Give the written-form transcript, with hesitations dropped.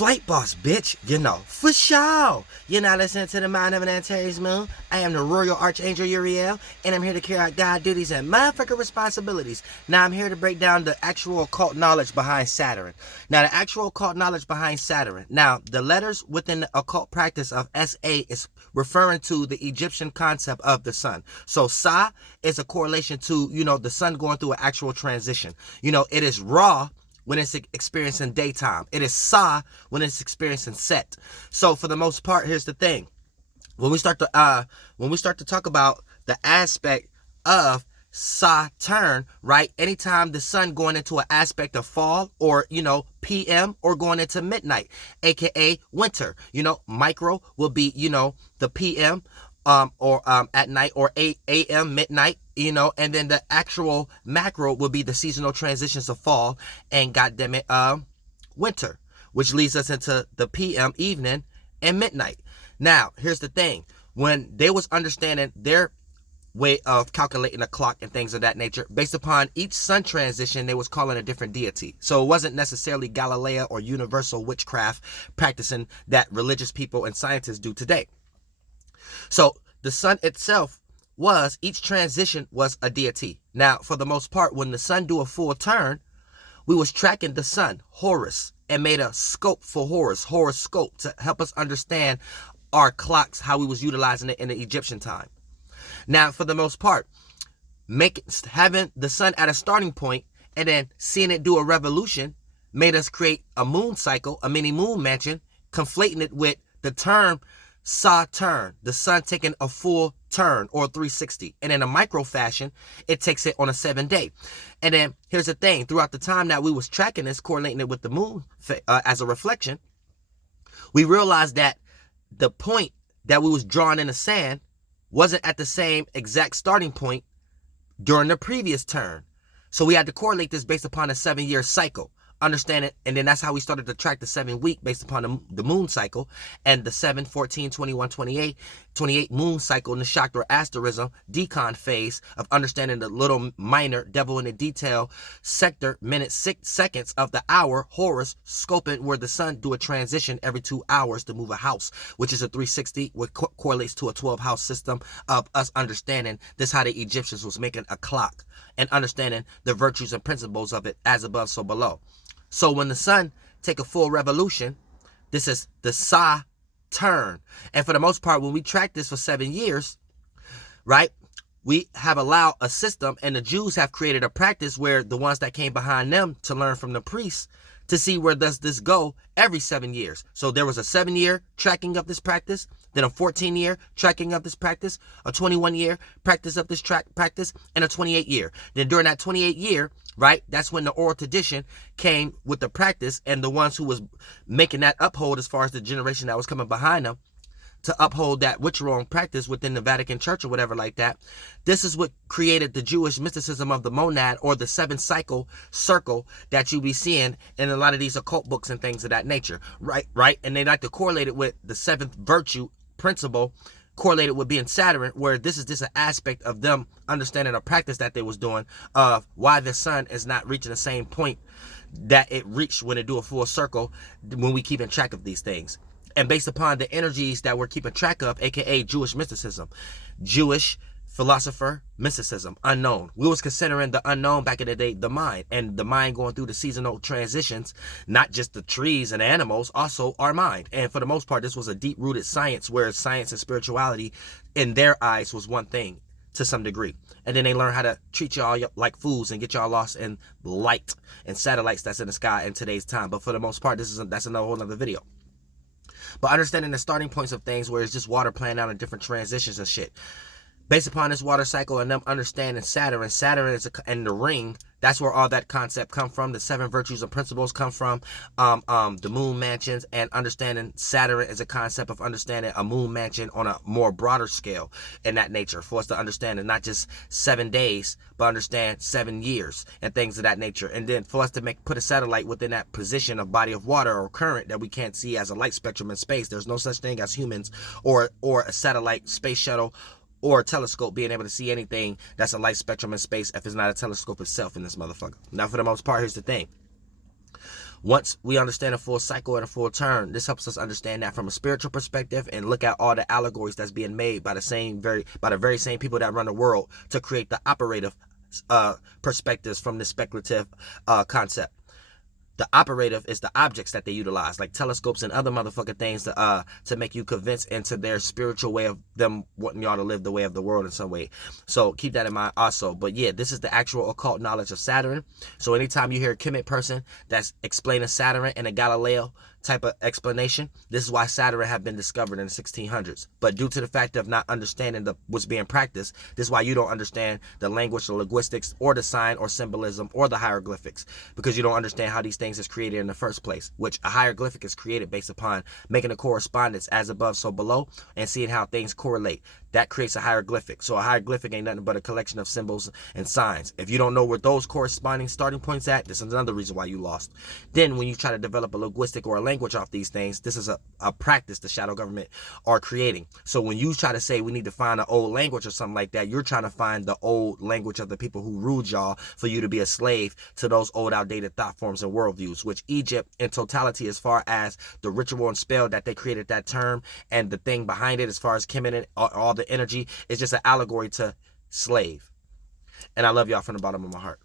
Flight boss, bitch, you know, for sure. You're not listening to the Mind of an Antares Moon. I am the Royal Archangel Uriel, and I'm here to carry out God duties and motherfucker responsibilities. Now, I'm here to break down the actual occult knowledge behind Saturn. Now, the actual occult knowledge behind Saturn. Now, the letters within the occult practice of SA is referring to the Egyptian concept of the sun. So, Sa is a correlation to, the sun going through an actual transition. It is Ra when it's experiencing daytime. It is Sa when it's experiencing set. So for the most part, here's the thing. When we start to talk about the aspect of Saturn, right? Anytime the sun going into an aspect of fall or, PM or going into midnight, aka winter, micro will be, the PM or at night or 8 a.m. midnight, and then the actual macro will be the seasonal transitions of fall and goddammit winter, which leads us into the PM evening and midnight. Now, here's the thing. When they was understanding their way of calculating a clock and things of that nature, based upon each sun transition, they was calling a different deity. So it wasn't necessarily Galileo or universal witchcraft practicing that religious people and scientists do today. So the sun itself each transition was a deity. Now, for the most part, when the sun do a full turn, we was tracking the sun, Horus, and made a scope for horoscope, to help us understand our clocks, how we was utilizing it in the Egyptian time. Now, for the most part, having the sun at a starting point and then seeing it do a revolution made us create a moon cycle, a mini moon mansion, conflating it with the term Saturn, the sun taking a full turn or 360. And in a micro fashion, it takes it on a 7-day. And then here's the thing. Throughout the time that we was tracking this, correlating it with the moon as a reflection, we realized that the point that we was drawing in the sand wasn't at the same exact starting point during the previous turn. So we had to correlate this based upon a 7-year cycle. Understand it, and then that's how we started to track the 7-week based upon the moon cycle and the 7, 14, 21, 28 moon cycle in the Shakti or asterism decon phase of understanding the little minor devil in the detail sector, minutes, 6 seconds of the hour, Horus, scoping where the sun do a transition every 2 hours to move a house, which is a 360, which correlates to a 12-house system of us understanding this how the Egyptians was making a clock and understanding the virtues and principles of it as above, so below. So when the sun take a full revolution, this is the Saturn. And for the most part, when we track this for 7 years, right, we have allowed a system, and the Jews have created a practice where the ones that came behind them to learn from the priests to see where does this go every 7 years. So there was a 7-year tracking of this practice, then a 14-year tracking of this practice, a 21-year practice of this practice, and a 28-year. Then during that 28-year, right, that's when the oral tradition came with the practice, and the ones who was making that uphold as far as the generation that was coming behind them to uphold that witch-wrong practice within the Vatican Church or whatever like that. This is what created the Jewish mysticism of the monad, or the 7-cycle circle that you be seeing in a lot of these occult books and things of that nature, right? And they like to correlate it with the 7th virtue principle, correlated with being Saturn, where this is just an aspect of them understanding a practice that they was doing of why the sun is not reaching the same point that it reached when it do a full circle when we keeping track of these things. And based upon the energies that we're keeping track of, aka Jewish mysticism, Jewish philosopher mysticism, unknown. We was considering the unknown back in the day, the mind, and the mind going through the seasonal transitions, not just the trees and animals, also our mind. And for the most part, this was a deep-rooted science, where science and spirituality in their eyes was one thing to some degree. And then they learn how to treat y'all like fools and get y'all lost in light and satellites that's in the sky in today's time. But for the most part, that's another whole other video. But understanding the starting points of things, where it's just water playing out in different transitions and shit. Based upon this water cycle and them understanding Saturn is and the ring, that's where all that concept come from. The 7 virtues and principles come from. The moon mansions, and understanding Saturn is a concept of understanding a moon mansion on a more broader scale in that nature, for us to understand it, not just 7 days, but understand 7 years and things of that nature. And then for us to put a satellite within that position of body of water or current that we can't see as a light spectrum in space. There's no such thing as humans or a satellite, space shuttle, or a telescope being able to see anything that's a light spectrum in space if it's not a telescope itself in this motherfucker. Now, for the most part, here's the thing. Once we understand a full cycle and a full turn, this helps us understand that from a spiritual perspective and look at all the allegories that's being made by the very same people that run the world to create the operative perspectives from this speculative concept. The operative is the objects that they utilize, like telescopes and other motherfucking things to make you convince into their spiritual way of them wanting y'all to live the way of the world in some way. So keep that in mind also. But yeah, this is the actual occult knowledge of Saturn. So anytime you hear a Kemet person that's explaining Saturn in a Galileo type of explanation, this is why Saturn have been discovered in the 1600s. But due to the fact of not understanding what's being practiced, this is why you don't understand the language, the linguistics, or the sign or symbolism or the hieroglyphics, because you don't understand how these things is created in the first place, which a hieroglyphic is created based upon making a correspondence as above so below and seeing how things correlate. That creates a hieroglyphic. So a hieroglyphic ain't nothing but a collection of symbols and signs. If you don't know where those corresponding starting points at, this is another reason why you lost. Then when you try to develop a linguistic or a language off these things, this is a practice the shadow government are creating. So when you try to say we need to find an old language or something like that, you're trying to find the old language of the people who ruled y'all for you to be a slave to those old outdated thought forms and worldviews, which Egypt in totality, as far as the ritual and spell that they created that term and the thing behind it, as far as Kemet and all the energy, is just an allegory to slave. And I love y'all from the bottom of my heart.